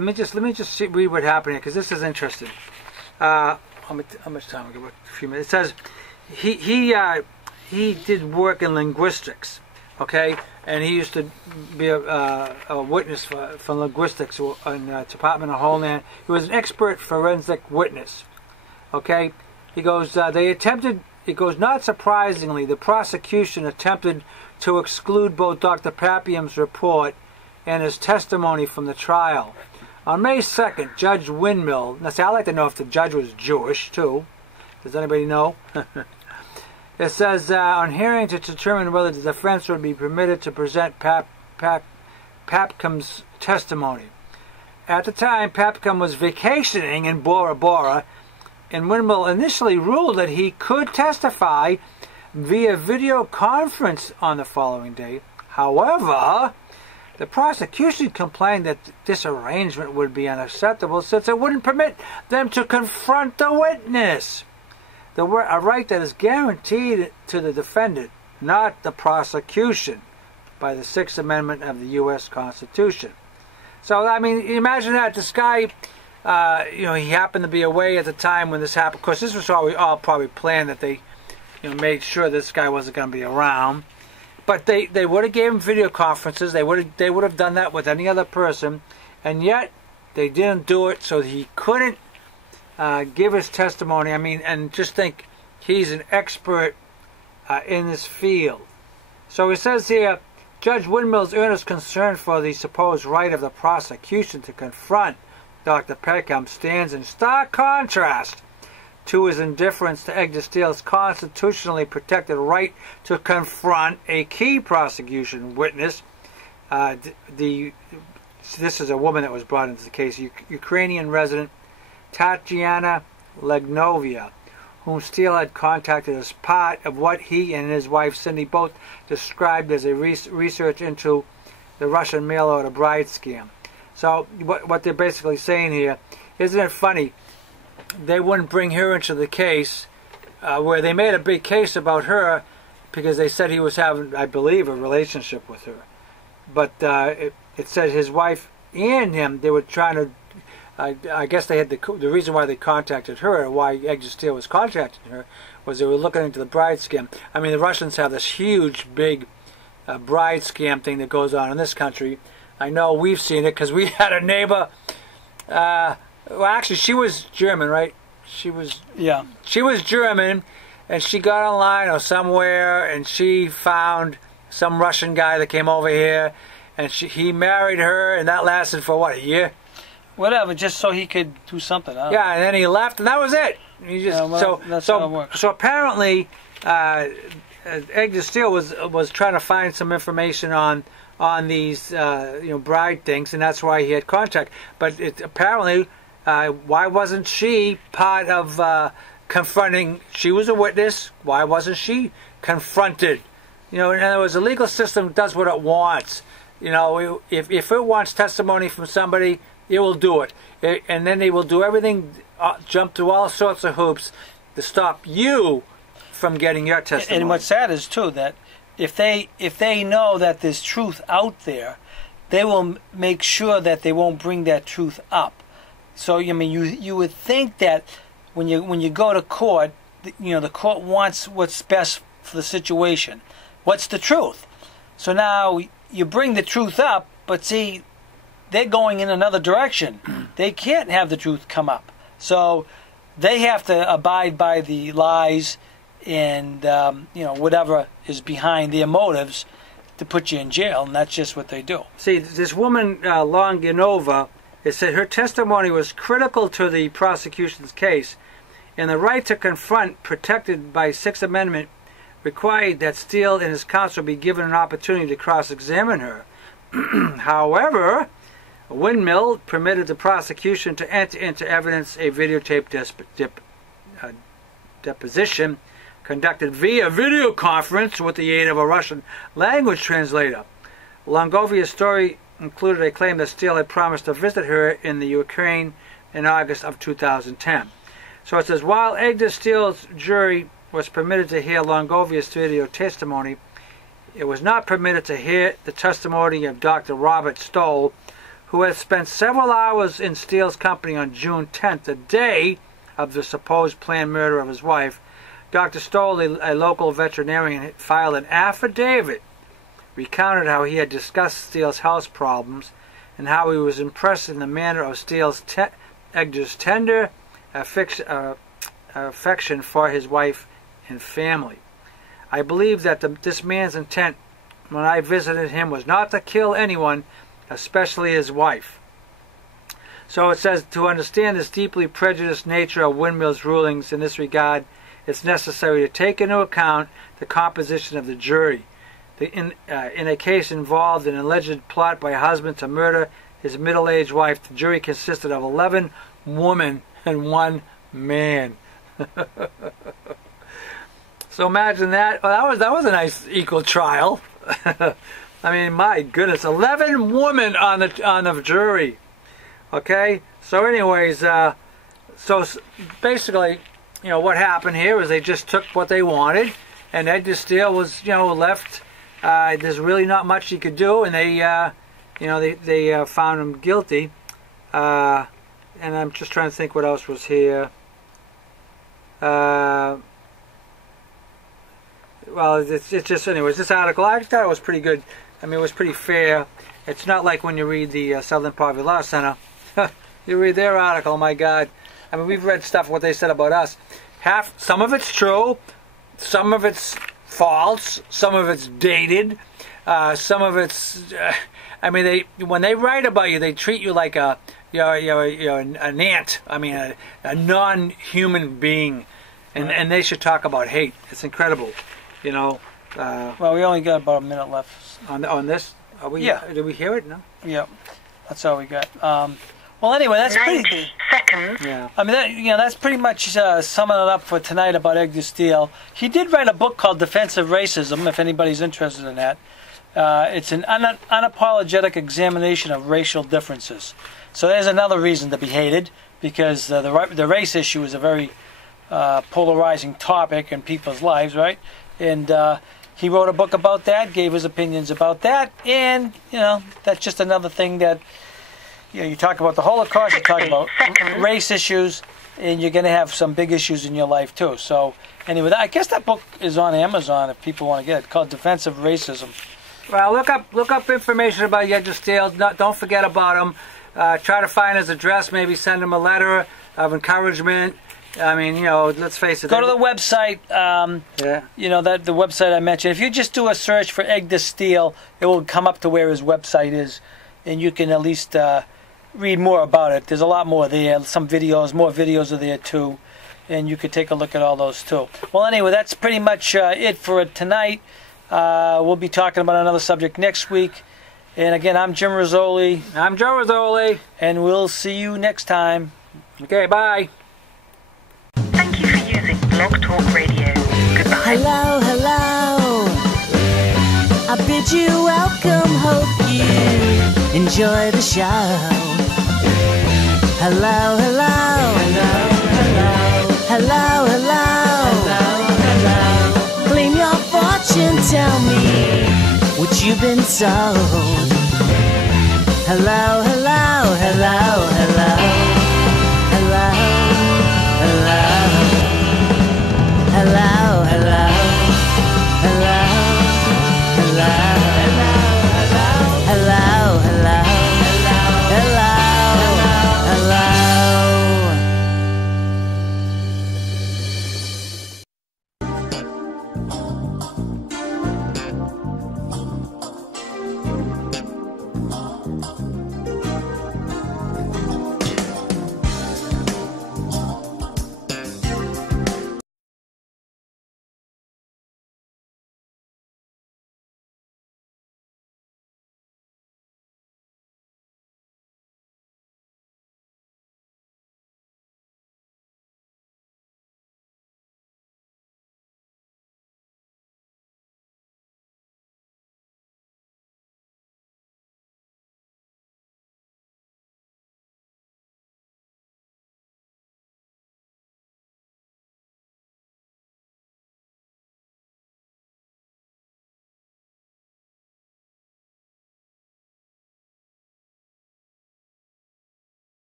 me just read what happened here, because this is interesting. How much time? I've got a few minutes. It says he did work in linguistics, okay, and he used to be a witness for linguistics in the Department of Homeland. He was an expert forensic witness, okay. He goes, they attempted it goes, not surprisingly, the prosecution attempted to exclude both Dr. Pappiam's report and his testimony from the trial. On May 2nd, Judge Windmill, now see, I'd like to know if the judge was Jewish, too. Does anybody know? It says, on hearing to determine whether the defense would be permitted to present Papcom's testimony. At the time, Papcom was vacationing in Bora Bora, and Windmill initially ruled that he could testify via video conference on the following day. However, the prosecution complained that this arrangement would be unacceptable since it wouldn't permit them to confront the witness. A right that is guaranteed to the defendant, not the prosecution, by the Sixth Amendment of the U.S. Constitution. So, I mean, imagine that. This guy, he happened to be away at the time when this happened. Of course, this was all probably planned, that they made sure this guy wasn't going to be around. But they would have gave him video conferences. They would have done that with any other person. And yet, they didn't do it, so he couldn't give his testimony. I mean, and just think, he's an expert in this field. So it says here, Judge Windmill's earnest concern for the supposed right of the prosecution to confront Dr. Peckham stands in stark contrast to his indifference to Edgar Steele's constitutionally protected right to confront a key prosecution witness. This is a woman that was brought into the case, Ukrainian resident Tatiana Legnovia, whom Steele had contacted as part of what he and his wife Cindy both described as a research into the Russian mail-order bride scam. So what they're basically saying here, isn't it funny, they wouldn't bring her into the case, where they made a big case about her because they said he was having, I believe, a relationship with her. But it said his wife and him, they were trying to, I guess they had the reason why they contacted her, or why Edgar Steel was contacting her, was they were looking into the bride scam. I mean, the Russians have this huge, big bride scam thing that goes on in this country. I know we've seen it because we had a neighbor. Well, actually, she was German, right? She was German, and she got online or somewhere, and she found some Russian guy that came over here, and he married her, and that lasted for what, a year? Whatever, just so he could do something. Yeah, and then he left, and that was it. He just that's how it works. So apparently, Edgar Steel was trying to find some information on these bride things, and that's why he had contact. But apparently, why wasn't she part of confronting? She was a witness. Why wasn't she confronted? In other words, the legal system does what it wants. If it wants testimony from somebody, it will do it, and then they will do everything, jump through all sorts of hoops to stop you from getting your testimony. And what's sad is too that if they know that there's truth out there, they will make sure that they won't bring that truth up. So I mean, you would think that when you go to court, the court wants what's best for the situation. What's the truth? So now you bring the truth up, but see, they're going in another direction. They can't have the truth come up. So they have to abide by the lies and whatever is behind their motives to put you in jail, and that's just what they do. See, this woman, Longinova, it said her testimony was critical to the prosecution's case, and the right to confront, protected by Sixth Amendment, required that Steele and his counsel be given an opportunity to cross-examine her. However, Windmill permitted the prosecution to enter into evidence a videotape deposition conducted via video conference with the aid of a Russian language translator. Longovia's story included a claim that Steele had promised to visit her in the Ukraine in August of 2010. So it says, while Edgar Steele's jury was permitted to hear Longovia's video testimony, it was not permitted to hear the testimony of Dr. Robert Stoll, who had spent several hours in Steele's company on June 10th, the day of the supposed planned murder of his wife. Dr. Stoll, a local veterinarian, filed an affidavit, recounted how he had discussed Steele's health problems and how he was impressed in the manner of Edgar's tender affection for his wife and family. I believe that this man's intent when I visited him was not to kill anyone, especially his wife. So it says, to understand this deeply prejudiced nature of Windmill's rulings in this regard, it's necessary to take into account the composition of the jury. In a case involved an alleged plot by a husband to murder his middle-aged wife, the jury consisted of 11 women and 1 man. So imagine that. Well, that was a nice equal trial. I mean, my goodness, 11 women on the jury. Okay. So, anyways, so basically, what happened here is they just took what they wanted, and Edgar Steel was, left. There's really not much he could do, and they found him guilty. And I'm just trying to think what else was here. Well, it's just, anyways, this article, I thought it was pretty good. I mean, it was pretty fair. It's not like when you read the Southern Poverty Law Center. You read their article, my God. I mean, we've read stuff, what they said about us. Some of it's true, some of it's false, some of it's dated, some of it's, I mean, when they write about you, they treat you like an ant. I mean, a non-human being. And they should talk about hate. It's incredible. Well, we only got about a minute left on this. Yeah. Did we hear it? No. Yeah, that's all we got. Well, anyway, that's 90 pretty. seconds. Yeah. I mean, that's pretty much summing it up for tonight about Edgar Steel. He did write a book called Defense of Racism. If anybody's interested in that, it's an unapologetic examination of racial differences. So there's another reason to be hated, because the race issue is a very polarizing topic in people's lives, right? And he wrote a book about that, gave his opinions about that, and that's just another thing that you talk about the Holocaust, you talk about race issues, and you're going to have some big issues in your life too. So anyway, I guess that book is on Amazon if people want to get it. Called Defense of Racism. Well, look up information about Edgar Steel. Don't forget about him. Try to find his address. Maybe send him a letter of encouragement. I mean, let's face it. Go to the website. The website I mentioned. If you just do a search for Edgar Steel, it will come up to where his website is, and you can at least read more about it. There's a lot more there. Some videos, more videos are there too, and you could take a look at all those too. Well, anyway, that's pretty much it for tonight. We'll be talking about another subject next week. And again, I'm Jim Rizoli. I'm Joe Rizoli. And we'll see you next time. Okay, bye. Thank you for using Blog Talk Radio. Goodbye. Hello, hello. I bid you welcome, hope you enjoy the show. Hello, hello. Hello, hello. Claim your fortune, tell me what you've been sold. Hello,